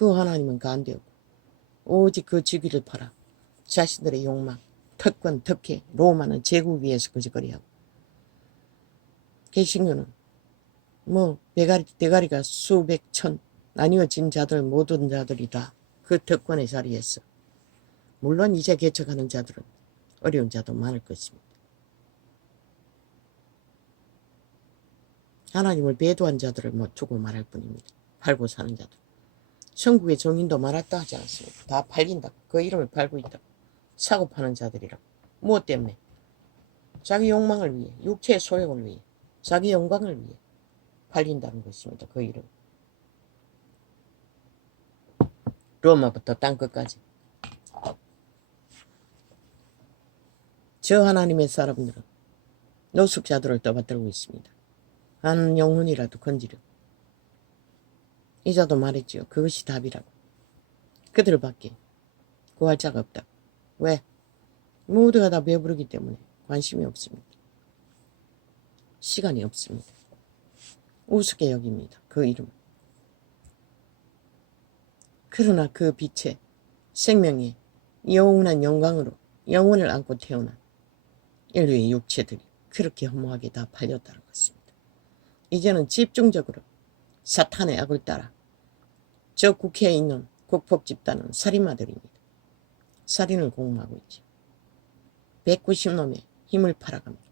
그 하나님은 간되었고 오직 그 주기를 팔아 자신들의 욕망, 특권, 특혜, 로마는 제국 위에서 거짓거리하고 개신교는 뭐 대가리가 수백 천 나뉘어진 자들 모든 자들이 다 그 특권의 자리에서 물론 이제 개척하는 자들은 어려운 자도 많을 것입니다. 하나님을 배도한 자들을 못 두고 말할 뿐입니다. 팔고 사는 자들. 천국의 정인도 말았다 하지 않습니다. 다 팔린다. 그 이름을 팔고 있다. 사고 파는 자들이라고. 무엇 때문에? 자기 욕망을 위해, 육체의 소욕을 위해, 자기 영광을 위해 팔린다는 것입니다. 그 이름. 로마부터 땅끝까지. 저 하나님의 사람들은 노숙자들을 떠받들고 있습니다. 한 영혼이라도 건지려. 이자도 말했지요. 그것이 답이라고. 그들밖에 구할 자가 없다. 왜? 모두가 다 배부르기 때문에 관심이 없습니다. 시간이 없습니다. 우습게 여깁니다. 그 이름. 그러나 그 빛의 생명의 영원한 영광으로 영혼을 안고 태어난 인류의 육체들이 그렇게 허무하게 다 팔렸다는 것입니다. 이제는 집중적으로 사탄의 악을 따라 저 국회에 있는 국폭 집단은 살인마들입니다. 살인을 공모하고 있죠. 190놈의 힘을 팔아갑니다.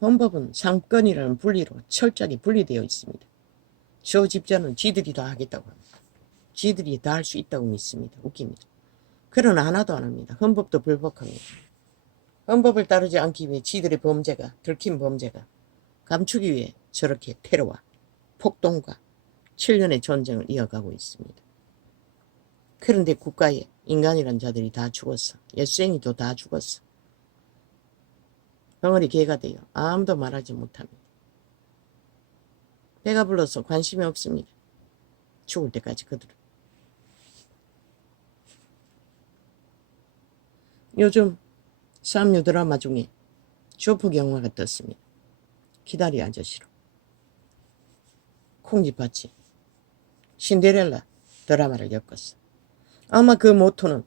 헌법은 상권이라는 분리로 철저하게 분리되어 있습니다. 저 집단은 지들이 다 하겠다고 합니다. 지들이 다 할 수 있다고 믿습니다. 웃깁니다. 그러나 하나도 안 합니다. 헌법도 불복합니다. 헌법을 따르지 않기 위해 지들의 범죄가 들킨 범죄가 감추기 위해 저렇게 테러와 폭동과 7년의 전쟁을 이어가고 있습니다. 그런데 국가에 인간이란 자들이 다 죽었어. 예수쟁이도 다 죽었어. 덩어리 개가 되어 아무도 말하지 못합니다. 배가 불러서 관심이 없습니다. 죽을 때까지 그들은. 요즘 쌈류 드라마 중에 쇼프 영화가 떴습니다. 기다리 아저씨로. 콩쥐밭이 신데렐라 드라마를 엮었어. 아마 그 모토는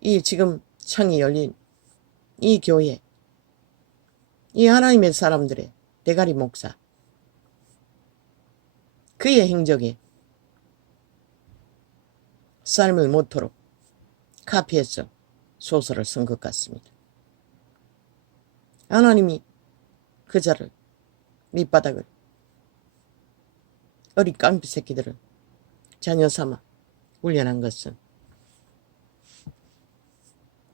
이 지금 창이 열린 이 교회, 이 하나님의 사람들의 대가리 목사, 그의 행적에 삶을 모토로 카피해서 소설을 쓴 것 같습니다. 하나님이 그자를 밑바닥을 어린 깡패 새끼들을 자녀 삼아 훈련한 것은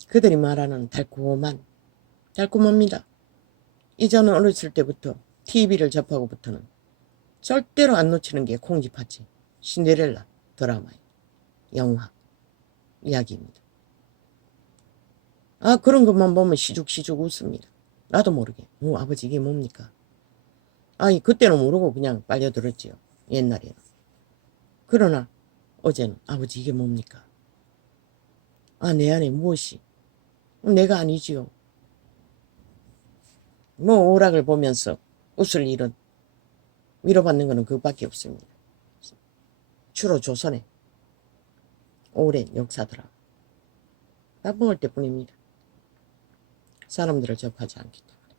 그들이 말하는 달콤합니다. 이전은 어렸을 때부터 TV를 접하고부터는 절대로 안 놓치는 게 콩쥐팥이 신데렐라 드라마의 영화 이야기입니다. 아, 그런 것만 보면 시죽시죽 웃습니다. 나도 모르게. 아버지 이게 뭡니까? 아니 그때는 모르고 그냥 빨려들었지요. 옛날에는. 그러나 어제는 아버지 이게 뭡니까? 아, 내 안에 무엇이? 내가 아니지요. 뭐 오락을 보면서 웃을 일은 위로받는 것은 그밖에 없습니다. 주로 조선의 오랜 역사더라. 나쁜 때뿐입니다. 사람들을 접하지 않기 때문에.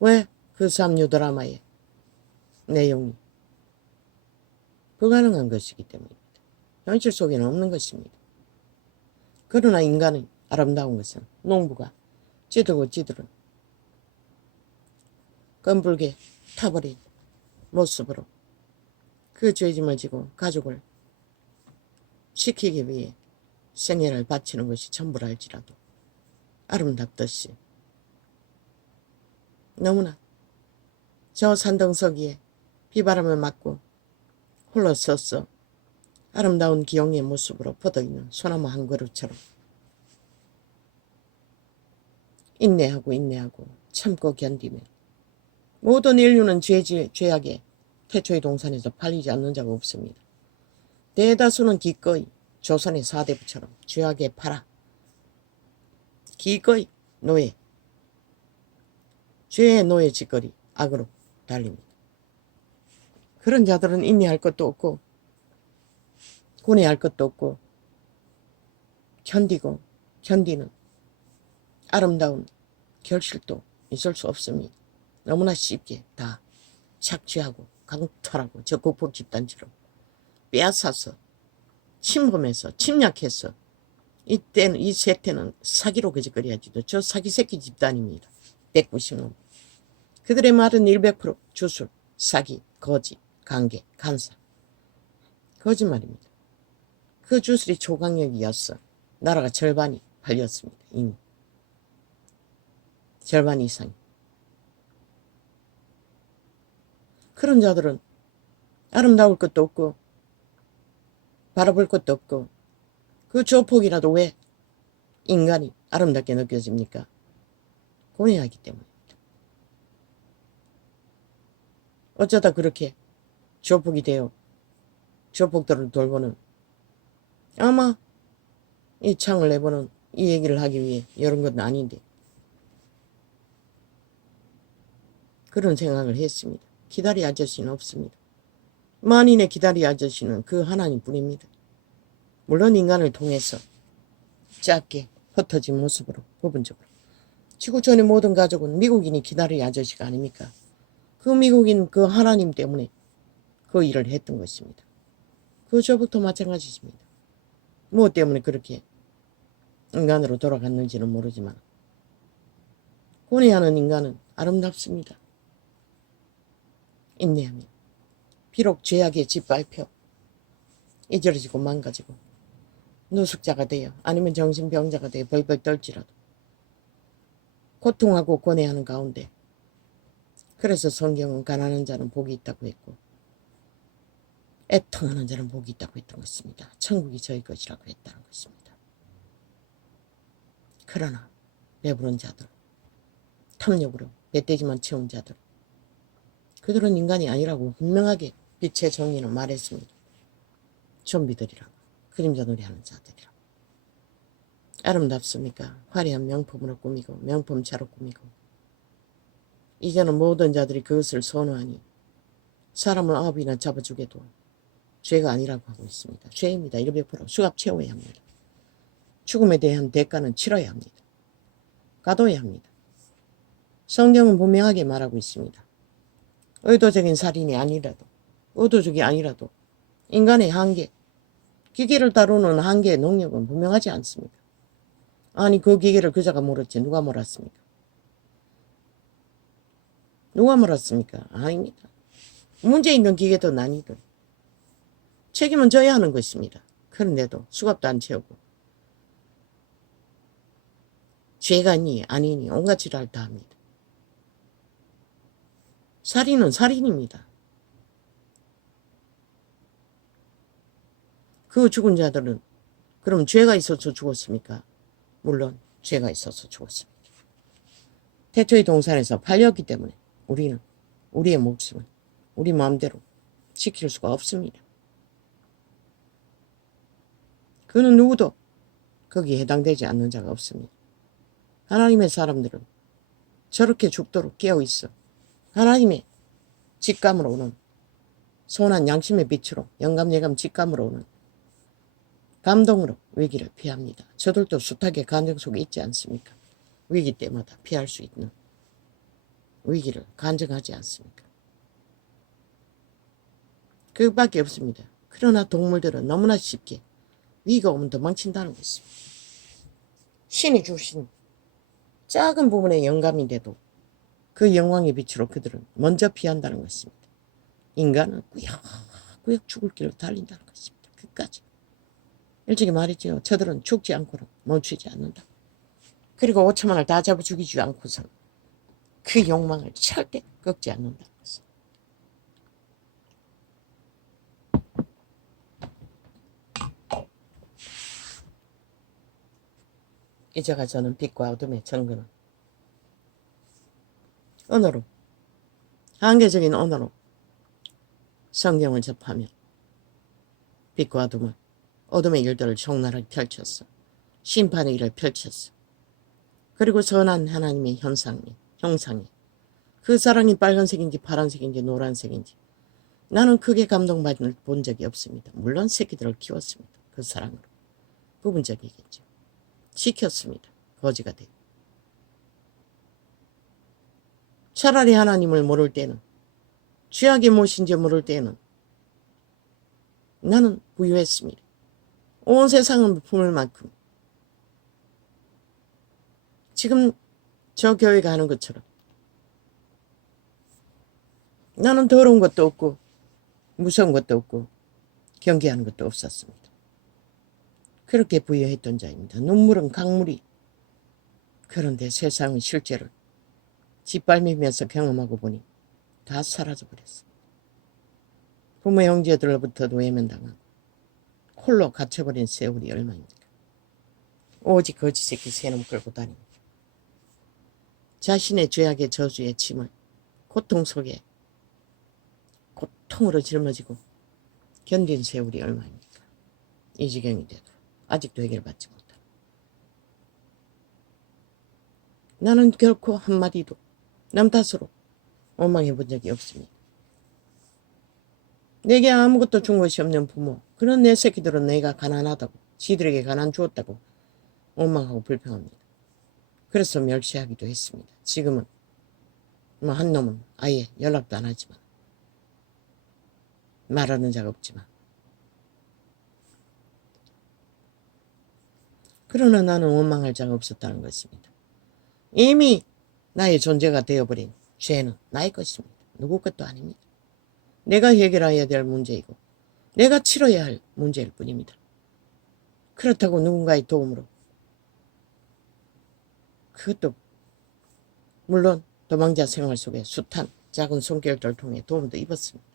왜? 그 삼류 드라마의 내용이 불가능한 것이기 때문입니다. 현실 속에는 없는 것입니다. 그러나 인간의 아름다운 것은 농부가 찌들은 끈불게 타버린 모습으로 그 죄짐을 지고 가족을 지키기 위해 생애를 바치는 것이 전부라 할지라도 아름답듯이 너무나 저 산등석 위에 비바람을 맞고 홀로 서서 아름다운 기영의 모습으로 퍼져있는 소나무 한 그루처럼 인내하고 참고 견디며 모든 인류는 죄악의 태초의 동산에서 팔리지 않는 자가 없습니다. 대다수는 기꺼이 조선의 사대부처럼 죄악에 팔아 기꺼이 노예, 죄의 노예 짓거리 악으로 달립니다. 그런 자들은 인내할 것도 없고 고뇌할 것도 없고 견디는 아름다운 결실도 있을 수 없습니다. 너무나 쉽게 다 착취하고 강탈하고 적국복 집단처럼 빼앗아서 침범해서 침략해서 이때는 이 세태는 사기로 거짓거려야지도 저 사기 새끼 집단입니다. 190놈. 그들의 말은 100% 주술, 사기, 거짓, 관계, 간사. 거짓말입니다. 그 주술이 초강력이었어. 나라가 절반이 팔렸습니다. 이미. 절반 이상이. 그런 자들은 아름다울 것도 없고 바라볼 것도 없고 그 조폭이라도 왜 인간이 아름답게 느껴집니까? 고뇌하기 때문입니다. 어쩌다 그렇게 조폭이 되어 조폭들을 돌보는 아마 이 창을 내보는 이 얘기를 하기 위해 이런 건 아닌데 그런 생각을 했습니다. 기다리 아저씨는 없습니다. 만인의 기다리 아저씨는 그 하나님뿐입니다. 물론 인간을 통해서 작게 흩어진 모습으로 부분적으로 지구촌의 모든 가족은 미국인이 기다리 아저씨가 아닙니까? 그 미국인 그 하나님 때문에 그 일을 했던 것입니다. 그 조폭도 마찬가지입니다. 무엇 때문에 그렇게 인간으로 돌아갔는지는 모르지만 고뇌하는 인간은 아름답습니다. 인내합니다. 비록 죄악에 짓밟혀 잊어지고 망가지고 노숙자가 되어 아니면 정신병자가 되어 벌벌 떨지라도 고통하고 고뇌하는 가운데 그래서 성경은 가난한 자는 복이 있다고 했고 애통하는 자는 복이 있다고 했던 것입니다. 천국이 저희 것이라고 했다는 것입니다. 그러나 배부른 자들, 탐욕으로 멧돼지만 채운 자들 그들은 인간이 아니라고 분명하게 빛의 정의는 말했습니다. 좀비들이라고 그림자 놀이하는 자들이라고. 아름답습니까? 화려한 명품으로 꾸미고 명품차로 꾸미고 이제는 모든 자들이 그것을 선호하니 사람을 아홉이나 잡아주게도 죄가 아니라고 하고 있습니다. 죄입니다. 100% 수갑 채워야 합니다. 죽음에 대한 대가는 치러야 합니다. 가둬야 합니다. 성경은 분명하게 말하고 있습니다. 의도적인 살인이 아니라도 의도적이 아니라도 인간의 한계, 기계를 다루는 한계의 능력은 분명하지 않습니까? 아니 그 기계를 그자가 몰았지 누가 몰았습니까? 누가 몰았습니까? 아닙니다. 문제 있는 기계도 아니든 책임은 져야 하는 것입니다. 그런데도 수갑도 안 채우고 죄가니 아니니 온갖 지랄 다 합니다. 살인은 살인입니다. 그 죽은 자들은 그럼 죄가 있어서 죽었습니까? 물론 죄가 있어서 죽었습니다. 태초의 동산에서 팔렸기 때문에 우리는 우리의 목숨을 우리 마음대로 지킬 수가 없습니다. 그는 누구도 거기에 해당되지 않는 자가 없습니다. 하나님의 사람들은 저렇게 죽도록 깨어있어 하나님의 직감으로 오는 선한 양심의 빛으로 영감예감 직감으로 오는 감동으로 위기를 피합니다. 저들도 숱하게 간증 속에 있지 않습니까? 위기 때마다 피할 수 있는 위기를 간증하지 않습니까? 그밖에 없습니다. 그러나 동물들은 너무나 쉽게 위기가 오면 도망친다는 것입니다. 신이 주신 작은 부분의 영감인데도 그 영광의 빛으로 그들은 먼저 피한다는 것입니다. 인간은 꾸역꾸역 죽을 길로 달린다는 것입니다. 끝까지. 일찍이 말했죠. 저들은 죽지 않고는 멈추지 않는다. 그리고 5천만을 다 잡아 죽이지 않고서 그 욕망을 절대 꺾지 않는다는 것입니다. 이제가 저는 빛과 어둠의 정근은 언어로 한계적인 언어로 성경을 접하며 빛과 어둠은 어둠의 일들을 적나라하게 펼쳤어. 심판의 일을 펼쳤어. 그리고 선한 하나님의 형상이 그 사랑이 빨간색인지 파란색인지 노란색인지 나는 크게 감동받을 본 적이 없습니다. 물론 새끼들을 키웠습니다. 그 사랑으로. 부분적이겠죠. 지켰습니다. 거지가 되고. 차라리 하나님을 모를 때는, 죄악이 무엇인지 모를 때는 나는 부유했습니다. 온 세상은 품을 만큼. 지금 저 교회가 하는 것처럼 나는 더러운 것도 없고 무서운 것도 없고 경계하는 것도 없었습니다. 그렇게 부유했던 자입니다. 눈물은 강물이. 그런데 세상은 실제로 짓밟으면서 경험하고 보니 다 사라져버렸습니다. 부모 형제들로부터도 외면당하고 홀로 갇혀버린 세월이 얼마입니까? 오직 거지 새끼 새놈 끌고 다닙니다. 자신의 죄악의 저주의 짐을 고통 속에 고통으로 짊어지고 견딘 세월이 얼마입니까? 이 지경이 돼도 아직도 해결받지 못하고. 나는 결코 한마디도 남 탓으로 원망해 본 적이 없습니다. 내게 아무것도 준 것이 없는 부모, 그런 내 새끼들은 내가 가난하다고, 지들에게 가난 주었다고 원망하고 불평합니다. 그래서 멸시하기도 했습니다. 지금은 한 놈은 아예 연락도 안 하지만, 말하는 자가 없지만, 그러나 나는 원망할 자가 없었다는 것입니다. 이미 나의 존재가 되어버린 죄는 나의 것입니다. 누구 것도 아닙니다. 내가 해결해야 될 문제이고 내가 치러야 할 문제일 뿐입니다. 그렇다고 누군가의 도움으로, 그것도 물론 도망자 생활 속에 숱한 작은 손길들을 통해 도움도 입었습니다.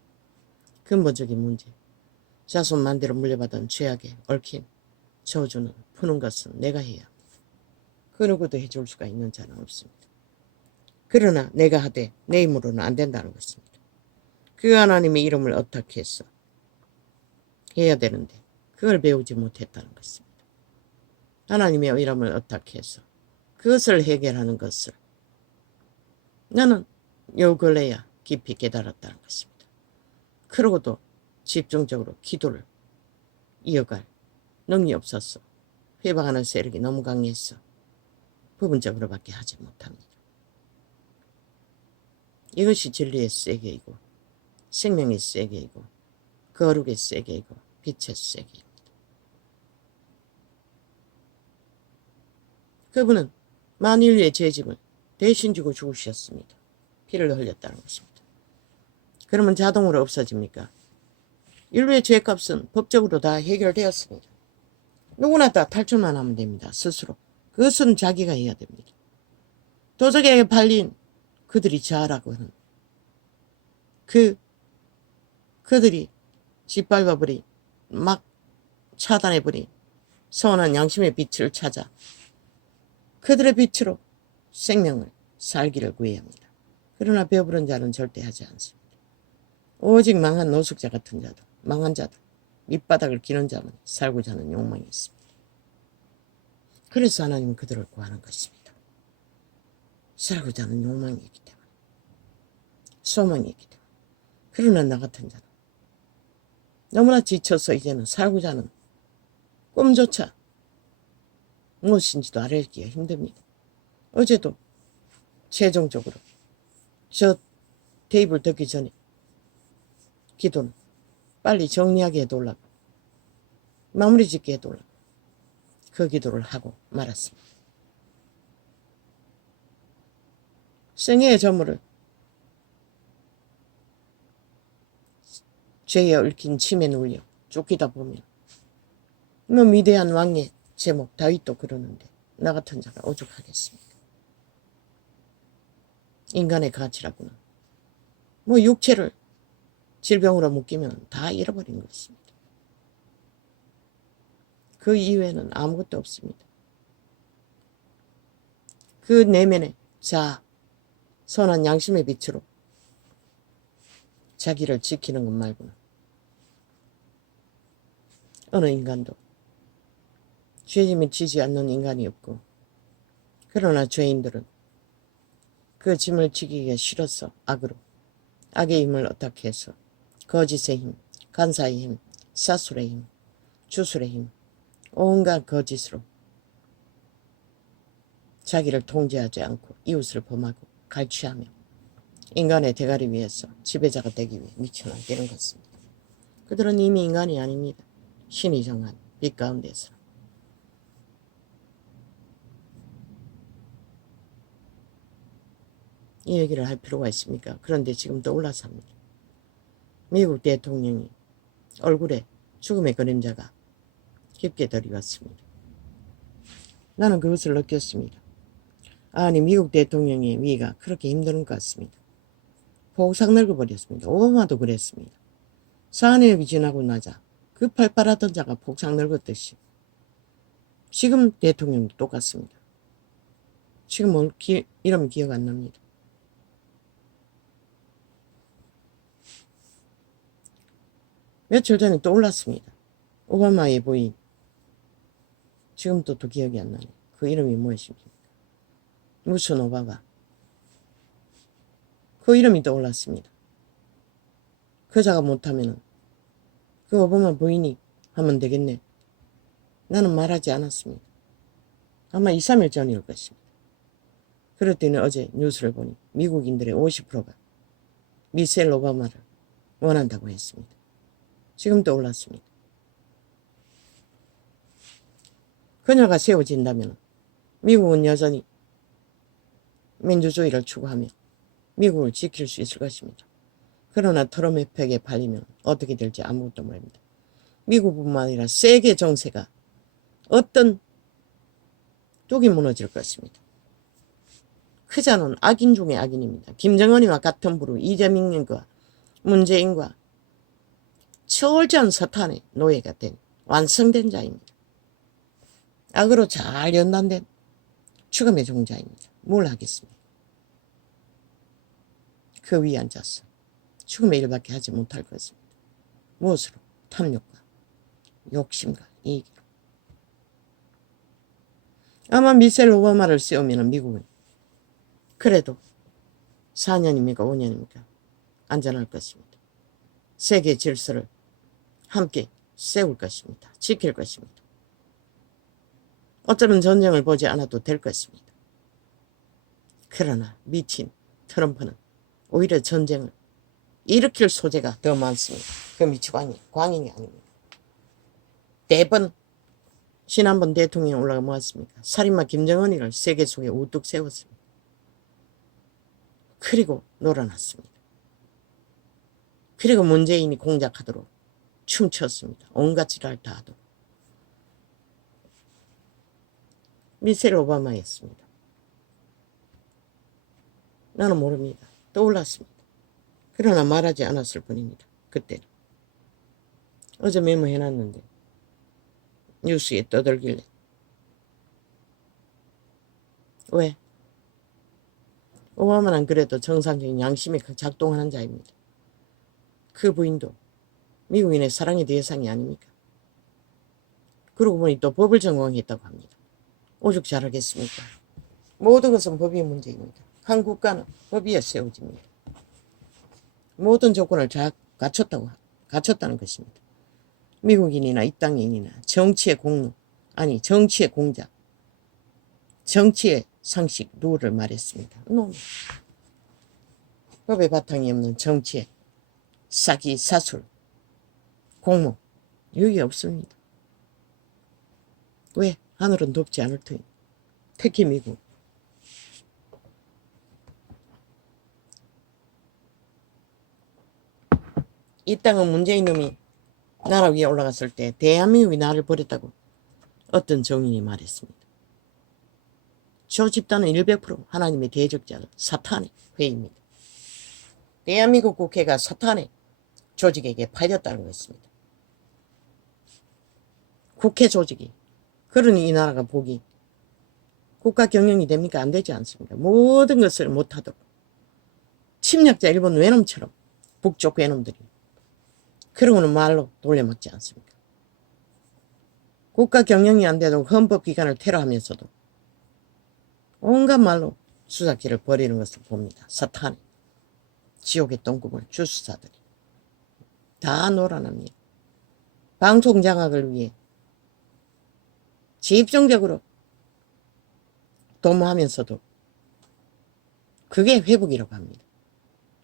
근본적인 문제, 자손 만대로 물려받은 죄악에 얽힌 저주는 푸는 것은 내가 해야 합니다. 그 누구도 해줄 수가 있는 자는 없습니다. 그러나 내가 하되 내 힘으로는 안 된다는 것입니다. 그 하나님의 이름을 어떻게 해서 해야 되는데 그걸 배우지 못했다는 것입니다. 하나님의 이름을 어떻게 해서 그것을 해결하는 것을 나는 요 근래야 깊이 깨달았다는 것입니다. 그러고도 집중적으로 기도를 이어갈 능력이 없어서 회방하는 세력이 너무 강해서 부분적으로밖에 하지 못합니다. 이것이 진리의 세계이고 생명의 세계이고 거룩의 세계이고 빛의 세계입니다. 그분은 만인류의 죄짐을 대신 지고 죽으셨습니다. 피를 흘렸다는 것입니다. 그러면 자동으로 없어집니까? 인류의 죄값은 법적으로 다 해결되었습니다. 누구나 다 탈출만 하면 됩니다. 스스로. 그것은 자기가 해야 됩니다. 도적에게 팔린 그들이 자라고 하는 그들이 짓밟아버린, 막 차단해버린 선한 양심의 빛을 찾아 그들의 빛으로 생명을 살기를 구해야 합니다. 그러나 배부른 자는 절대 하지 않습니다. 오직 망한 노숙자 같은 자들, 망한 자들, 밑바닥을 기는 자만 살고자 하는 욕망이 있습니다. 그래서 하나님은 그들을 구하는 것입니다. 살고자 하는 욕망이 있기 때문에, 소망이 있기 때문에. 그러나 나 같은 자는 너무나 지쳐서 이제는 살고자 하는 꿈조차 무엇인지도 알기가 힘듭니다. 어제도 최종적으로 저 테이블 듣기 전에 기도는 빨리 정리하게 해달라고, 마무리 짓게 해달라고 그 기도를 하고 말았습니다. 생애의 저물을 죄에 얽힌 침에 눌려 쫓기다 보면 위대한 왕의 제목 다윗도 그러는데 나 같은 자가 오죽하겠습니까? 인간의 가치라고는 육체를 질병으로 묶이면 다 잃어버린 것입니다. 그 이외에는 아무것도 없습니다. 그 내면의 선한 양심의 빛으로 자기를 지키는 것 말고는 어느 인간도 죄짐이 지지 않는 인간이 없고, 그러나 죄인들은 그 짐을 지기가 싫어서 악의 힘을 어떻게 해서 거짓의 힘, 간사의 힘, 사술의 힘, 주술의 힘, 온갖 거짓으로 자기를 통제하지 않고 이웃을 범하고 갈취하며 인간의 대가리 위해서 지배자가 되기 위해 미쳐나가는 것입니다. 그들은 이미 인간이 아닙니다. 신이 정한 빛 가운데서. 이 얘기를 할 필요가 있습니까? 그런데 지금 떠올라서 합니다. 미국 대통령이 얼굴에 죽음의 그림자가 깊게 들이왔습니다. 나는 그것을 느꼈습니다. 아니, 미국 대통령의 위가 그렇게 힘든 것 같습니다. 폭삭 늙어버렸습니다. 오바마도 그랬습니다. 사내역이 지나고 나자 그 팔팔하던 자가 폭삭 늙었듯이 지금 대통령도 똑같습니다. 지금 이름 기억 안 납니다. 며칠 전에 떠올랐습니다. 오바마의 부인. 지금도 또 기억이 안 나네. 그 이름이 무엇입니까? 무슨 오바마. 그 이름이 떠올랐습니다. 그자가 못하면 그 오바마 부인이 하면 되겠네. 나는 말하지 않았습니다. 아마 2, 3일 전일 것입니다. 그랬더니 어제 뉴스를 보니 미국인들의 50%가 미셸 오바마를 원한다고 했습니다. 지금 떠올랐습니다. 그녀가 세워진다면 미국은 여전히 민주주의를 추구하며 미국을 지킬 수 있을 것입니다. 그러나 트럼프의 팩에 팔리면 어떻게 될지 아무것도 모릅니다. 미국뿐만 아니라 세계 정세가 어떤 뚝이 무너질 것입니다. 그자는 악인 중에 악인입니다. 김정은이와 같은 부류 이재명과 문재인과 철저한 사탄의 노예가 된 완성된 자입니다. 악으로 잘 연단된 죽음의 종자입니다. 뭘 하겠습니까? 그 위에 앉아서 죽음의 일밖에 하지 못할 것입니다. 무엇으로? 탐욕과 욕심과 이익으로. 아마 미셸 오바마를 세우면 미국은 그래도 4년입니까 5년입니까 안전할 것입니다. 세계 질서를 함께 세울 것입니다. 지킬 것입니다. 어쩌면 전쟁을 보지 않아도 될 것입니다. 그러나 미친 트럼프는 오히려 전쟁을 일으킬 소재가 더 많습니다. 그 미치광이 광인이 아닙니다. 대번 지난번 대통령이 올라가 뭐했습니까? 살인마 김정은이를 세계 속에 우뚝 세웠습니다. 그리고 놀아났습니다. 그리고 문재인이 공작하도록 춤췄습니다. 온갖 지랄 다 하도록. 미셸 오바마였습니다. 나는 모릅니다. 떠올랐습니다. 그러나 말하지 않았을 뿐입니다. 그때는. 어제 메모해놨는데 뉴스에 떠들길래. 왜? 오바마는 그래도 정상적인 양심이 작동하는 자입니다. 그 부인도 미국인의 사랑의 대상이 아닙니까? 그러고 보니 또 법을 전공했다고 합니다. 오죽 잘하겠습니까? 모든 것은 법이 문제입니다. 한 국가는 법 위에 세워집니다. 모든 조건을 다 갖췄다는 것입니다. 미국인이나 이 땅인이나 정치의 공로, 아니 정치의 공작, 정치의 상식, 룰을 말했습니다. 법의 바탕이 없는 정치의 사기, 사술, 공모, 여기 없습니다. 왜? 하늘은 덥지 않을 터니. 특히 미국. 이 땅은 문재인 놈이 나라 위에 올라갔을 때 대한민국이 나를 버렸다고 어떤 정인이 말했습니다. 저 집단은 100% 하나님의 대적자는 사탄의 회의입니다. 대한민국 국회가 사탄의 조직에게 팔렸다는 것입니다. 국회 조직이. 그러니 이 나라가 복이 국가 경영이 됩니까? 안 되지 않습니까? 모든 것을 못하도록 침략자 일본 외놈처럼 북쪽 외놈들이 그러고는 말로 돌려막지 않습니까? 국가 경영이 안 돼도 헌법기관을 테러하면서도 온갖 말로 수사기를 벌이는 것을 봅니다. 사탄이 지옥의 똥구멍 주수사들이. 다 놀아납니다. 방송 장악을 위해 집중적으로 도모하면서도 그게 회복이라고 합니다.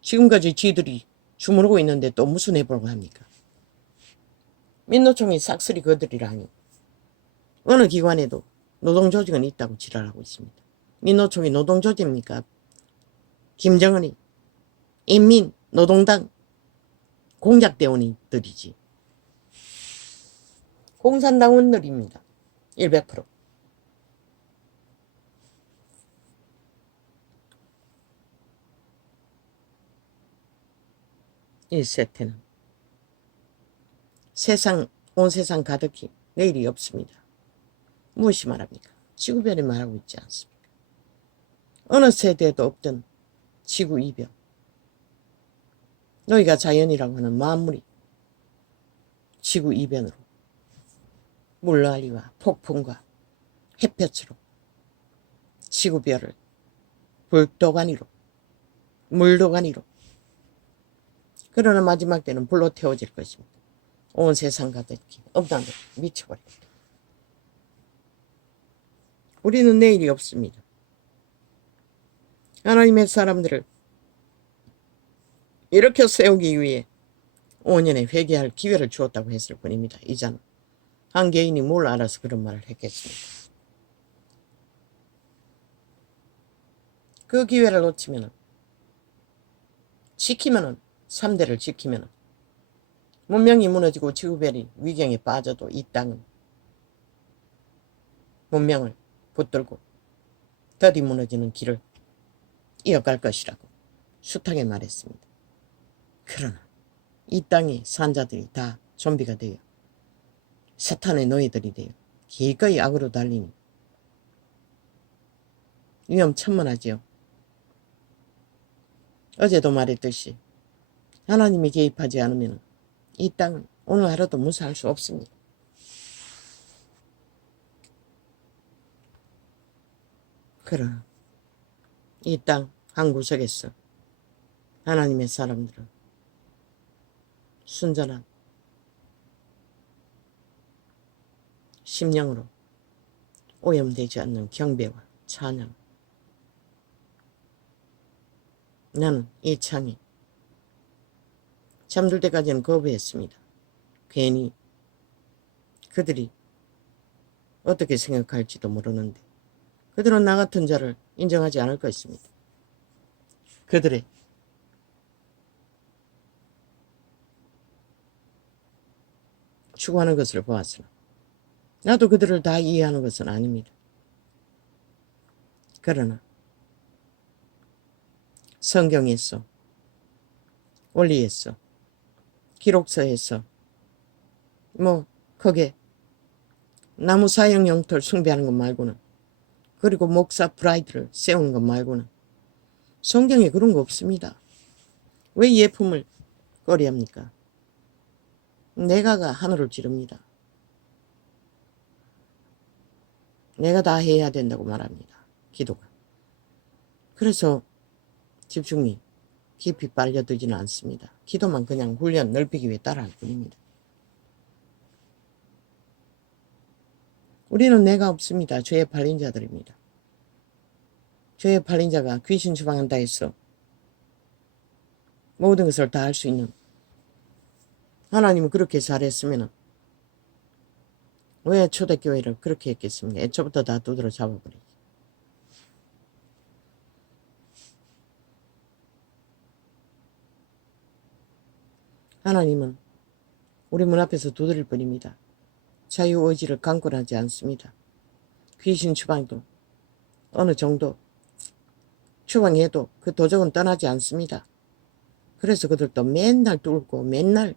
지금까지 지들이 주무르고 있는데 또 무슨 회복을 합니까? 민노총이 싹쓸이 그들이라니. 어느 기관에도 노동조직은 있다고 지랄하고 있습니다. 민노총이 노동조직입니까? 김정은이 인민노동당 공작대원이들이지. 공산당원들입니다. 100%. 1세트는 온 세상 가득히 내일이 없습니다. 무엇이 말합니까? 지구별이 말하고 있지 않습니까? 어느 세대에도 없던 지구 이변. 너희가 자연이라고 하는 만물이 지구 이변으로 물난리와 폭풍과 햇볕으로 지구별을 불도가니로 물도가니로 그러나 마지막 때는 불로 태워질 것입니다. 온 세상 가득히 엄청나게 미쳐버립니다. 우리는 내일이 없습니다. 하나님의 사람들을 일으켜 세우기 위해 5년에 회개할 기회를 주었다고 했을 뿐입니다. 이자는 한 개인이 뭘 알아서 그런 말을 했겠습니까? 그 기회를 놓치면 지키면은 3대를 지키면은 문명이 무너지고 지구별이 위경에 빠져도 이 땅은 문명을 붙들고 더디 무너지는 길을 이어갈 것이라고 숱하게 말했습니다. 그러나 이 땅의 산자들이 다 좀비가 되어 사탄의 노예들이 되어 기꺼이 악으로 달리니 위험천만하지요. 어제도 말했듯이 하나님이 개입하지 않으면 이 땅은 오늘 하루도 무사할 수 없습니다. 그러나 이 땅 한 구석에서 하나님의 사람들은 순전한 심령으로 오염되지 않는 경배와 찬양. 나는 이 창이 잠들 때까지는 거부했습니다. 괜히 그들이 어떻게 생각할지도 모르는데 그들은 나 같은 자를 인정하지 않을 것입니다. 그들의 추구하는 것을 보았으나 나도 그들을 다 이해하는 것은 아닙니다. 그러나 성경에서 원리에서 기록서에서 크게 나무 사형 영토를 숭배하는 것 말고는 그리고 목사 프라이드를 세우는 것 말고는 성경에 그런 거 없습니다. 왜 예품을 꺼리합니까? 내가가 하늘을 찌릅니다. 내가 다 해야 된다고 말합니다. 기도가. 그래서 집중이 깊이 빨려들지는 않습니다. 기도만 그냥 훈련 넓히기 위해 따라할 뿐입니다. 우리는 내가 없습니다. 죄에 팔린 자들입니다. 죄에 팔린 자가 귀신 추방한다 해서 모든 것을 다 할 수 있는 하나님은 그렇게 잘했으면 왜 초대교회를 그렇게 했겠습니까? 애초부터 다 두드러 잡아버리지. 하나님은 우리 문 앞에서 두드릴 뿐입니다. 자유의지를 강권하지 않습니다. 귀신 추방도 어느 정도 추방해도 그 도적은 떠나지 않습니다. 그래서 그들도 맨날 뚫고 맨날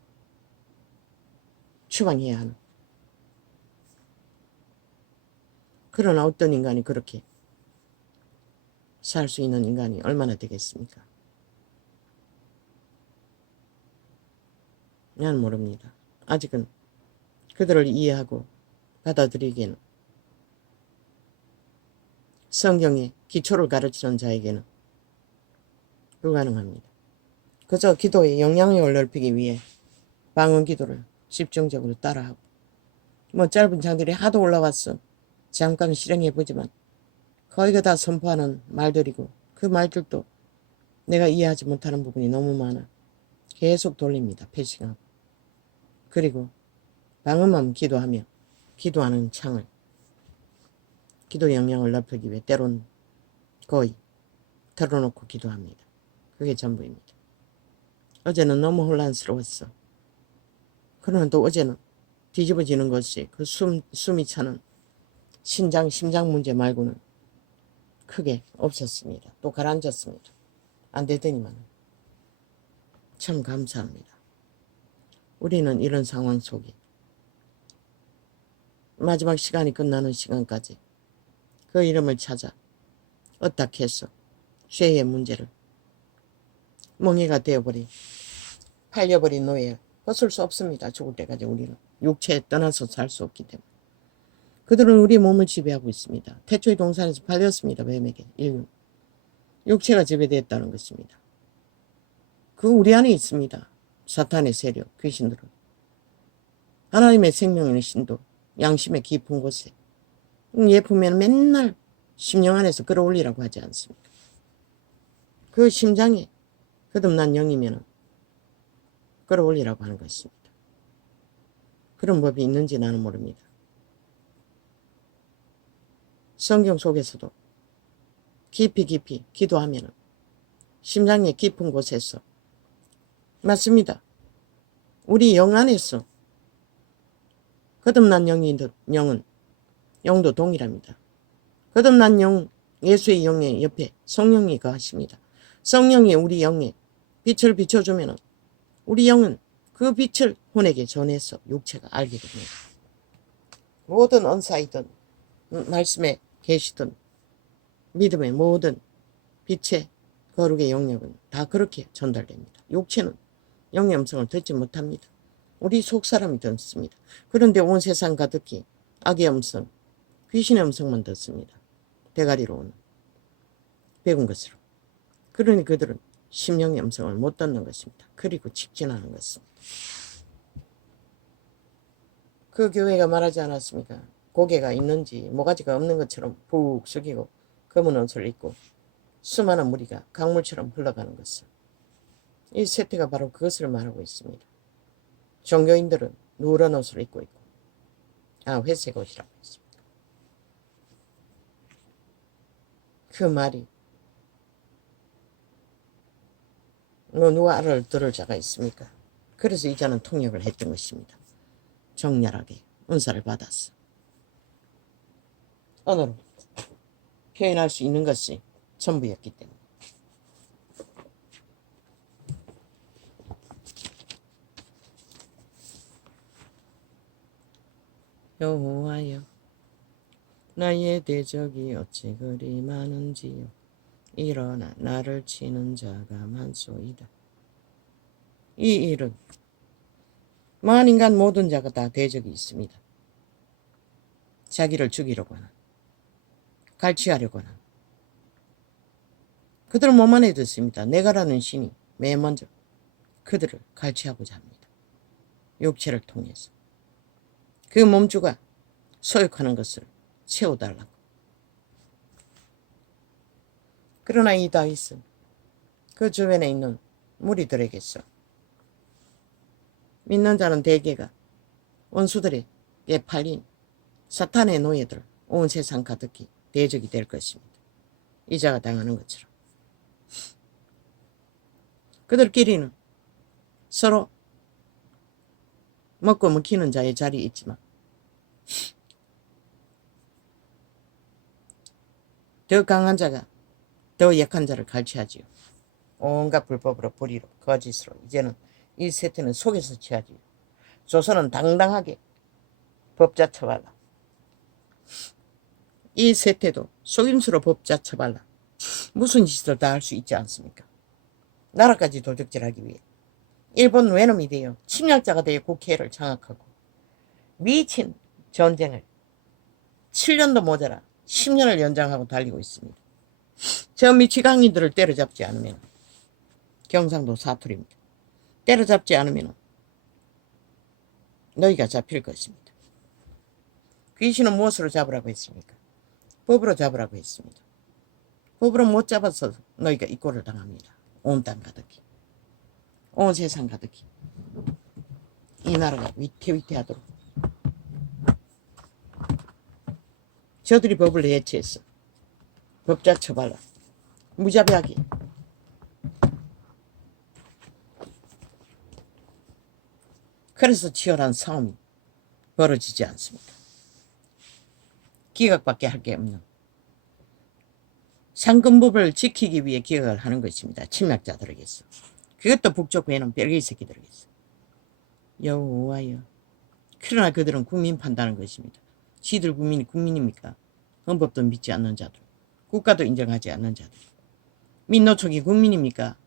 추방해야 하는. 그러나 어떤 인간이 그렇게 살 수 있는 인간이 얼마나 되겠습니까? 난 모릅니다. 아직은 그들을 이해하고 받아들이기에는 성경의 기초를 가르치는 자에게는 불가능합니다. 그저 기도의 영향력을 넓히기 위해 방언 기도를 집중적으로 따라하고 뭐 짧은 장들이 하도 올라왔어. 잠깐 실행해보지만 거의가 다 선포하는 말들이고 그 말들도 내가 이해하지 못하는 부분이 너무 많아. 계속 돌립니다. 패싱하고. 그리고 방언만 기도하며 기도하는 창을 기도 영향을 넓히기 위해 때론 거의 털어놓고 기도합니다. 그게 전부입니다. 어제는 너무 혼란스러웠어. 그러나 또 어제는 뒤집어지는 것이 그 숨이 차는 심장 문제 말고는 크게 없었습니다. 또 가라앉았습니다. 안 되더니만 참 감사합니다. 우리는 이런 상황 속에 마지막 시간이 끝나는 시간까지 그 이름을 찾아 어떻게 해서 죄의 문제를 멍해가 되어버린 팔려버린 노예 벗을 수 없습니다. 죽을 때까지 우리는 육체에 떠나서 살 수 없기 때문에. 그들은 우리 몸을 지배하고 있습니다. 태초의 동산에서 팔렸습니다. 뱀에게 인류. 육체가 지배되었다는 것입니다. 그 우리 안에 있습니다. 사탄의 세력, 귀신들은. 하나님의 생명의 신도, 양심의 깊은 곳에 예쁘면 맨날 심령 안에서 끌어올리라고 하지 않습니까? 그 심장에 거듭난 영이면 끌어올리라고 하는 것입니다. 그런 법이 있는지 나는 모릅니다. 성경 속에서도 깊이 기도하면 심장의 깊은 곳에서 맞습니다. 우리 영 안에서 거듭난 영은 영도 동일합니다. 거듭난 영, 예수의 영의 옆에 성령이 거하십니다. 성령이 우리 영에 빛을 비춰주면 우리 영은 그 빛을 혼에게 전해서 육체가 알게 됩니다. 모든 언사이든 말씀에 계시든 믿음의 모든 빛의 거룩의 영역은 다 그렇게 전달됩니다. 육체는 영의 음성을 듣지 못합니다. 우리 속사람이 듣습니다. 그런데 온 세상 가득히 악의 음성, 귀신의 음성만 듣습니다. 대가리로 오는 배운 것으로. 그러니 그들은 심령의 음성을 못 듣는 것입니다. 그리고 직진하는 것입니다. 그 교회가 말하지 않았습니까? 고개가 있는지 모가지가 없는 것처럼 푹 숙이고 검은 옷을 입고 수많은 무리가 강물처럼 흘러가는 것을. 이 세태가 바로 그것을 말하고 있습니다. 종교인들은 누런 옷을 입고 있고 회색 옷이라고 했습니다. 그 말이 누가 들을 자가 있습니까? 그래서 이자는 통역을 했던 것입니다. 정렬하게 은사를 받았어. 오늘은 표현할 수 있는 것이 전부였기 때문에. 여호와여 나의 대적이 어찌 그리 많은지요. 일어나 나를 치는 자가 많소이다. 이 일은 만인간 모든 자가 다 대적이 있습니다. 자기를 죽이려고 하는, 갈취하려고 하는. 그들은 뭐만 해도 있습니다. 내가라는 신이 맨 먼저 그들을 갈취하고자 합니다. 육체를 통해서. 그 몸주가 소욕하는 것을 채워달라고. 그러나 이 다윗은 그 주변에 있는 무리들에게서 믿는 자는 대개가 원수들에게 팔린 사탄의 노예들, 온 세상 가득히 대적이 될 것입니다. 이자가 당하는 것처럼. 그들끼리는 서로 먹고 먹히는 자의 자리에 있지만 더 강한 자가 더 약한 자를 갈취하지요. 온갖 불법으로 불의로 거짓으로 이제는 이 세태는 속에서 취하지요. 조선은 당당하게 법자 처발라. 이 세태도 속임수로 법자 처발라. 무슨 짓을 다 할 수 있지 않습니까? 나라까지 도적질하기 위해 일본 외놈이 되어 침략자가 되어 국회를 장악하고 미친 전쟁을 7년도 모자라 10년을 연장하고 달리고 있습니다. 저 미치광이들을 때려잡지 않으면 경상도 사투리입니다. 때려잡지 않으면 너희가 잡힐 것입니다. 귀신은 무엇으로 잡으라고 했습니까? 법으로 잡으라고 했습니다. 법으로 못 잡아서 너희가 이 꼴을 당합니다. 온 땅 가득히, 온 세상 가득히 이 나라가 위태위태하도록 저들이 법을 해체했어. 법자 처벌라 무자비하게. 그래서 치열한 싸움이 벌어지지 않습니다. 기각밖에 할 게 없는 상근법을 지키기 위해 기각을 하는 것입니다. 침략자들에게서. 그것도 북쪽 외에는 별개의 새끼들에게서. 여호와여. 그러나 그들은 국민 판단하는 것입니다. 지들 국민이 국민입니까? 헌법도 믿지 않는 자들, 국가도 인정하지 않는 자들. 민노총이 국민입니까?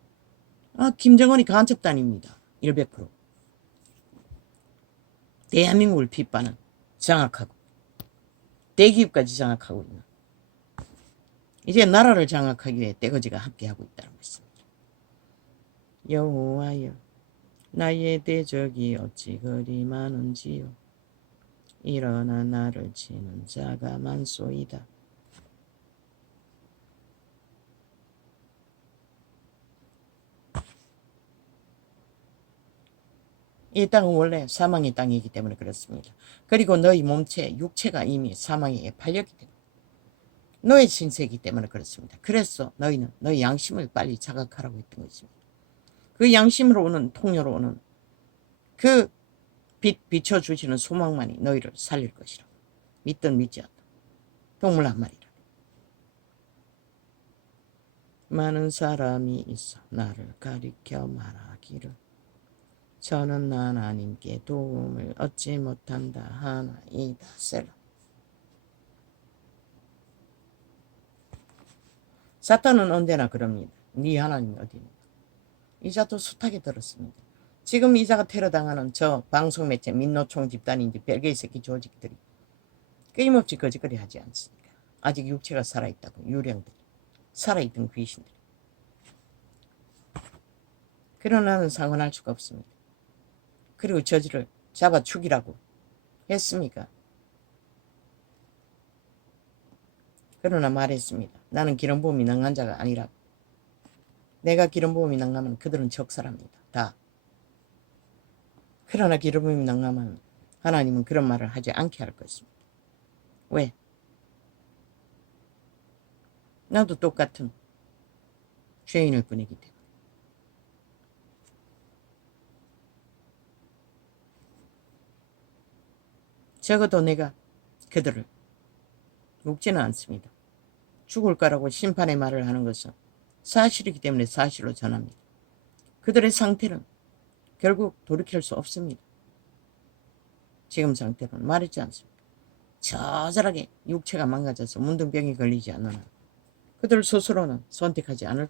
김정은이 간첩단입니다. 100%. 대한민국을 핍반은 장악하고 대기업까지 장악하고 있는, 이제 나라를 장악하기 위해 떼거지가 함께하고 있다는 것입니다. 여호와여, 나의 대적이 어찌 그리 많은지요. 일어나 나를 치는 자가 많소이다. 이 땅은 원래 사망의 땅이기 때문에 그렇습니다. 그리고 너희 몸체, 육체가 이미 사망에 팔렸기 때문에, 너의 신세이기 때문에 그렇습니다. 그래서 너희는 너희 양심을 빨리 자각하라고 했던 것입니다. 그 양심으로 오는, 통로로 오는 그 빛 비춰주시는 소망만이 너희를 살릴 것이라. 믿든 믿지 않든 동물 한 마리라. 많은 사람이 있어 나를 가리켜 말하기를 저는 하나님께 도움을 얻지 못한다 하나이다. 셀라. 사탄은 언제나 그럽니다. 네 하나님이 어디입니까? 이자도 숱하게 들었습니다. 지금 이자가 테러당하는 저 방송매체 민노총 집단인지 별개의 새끼 조직들이 끊임없이 거짓거리 하지 않습니까? 아직 육체가 살아있다고. 유령들이, 살아있던 귀신들이. 그러나 나는 상관할 수가 없습니다. 그리고 저지를 잡아 죽이라고 했습니까? 그러나 말했습니다. 나는 기름부음이 능한 자가 아니라고. 내가 기름부음이 능하면 그들은 적살합니다. 다. 그러나 기름부음이 능하면 하나님은 그런 말을 하지 않게 할 것입니다. 왜? 나도 똑같은 죄인일 뿐이기 때문에. 적어도 내가 그들을 묶지는 않습니다. 죽을 거라고 심판의 말을 하는 것은 사실이기 때문에 사실로 전합니다. 그들의 상태는 결국 돌이킬 수 없습니다. 지금 상태로는 말했지 않습니까? 처절하게 육체가 망가져서 문둥병이 걸리지 않는 한 그들 스스로는 선택하지 않을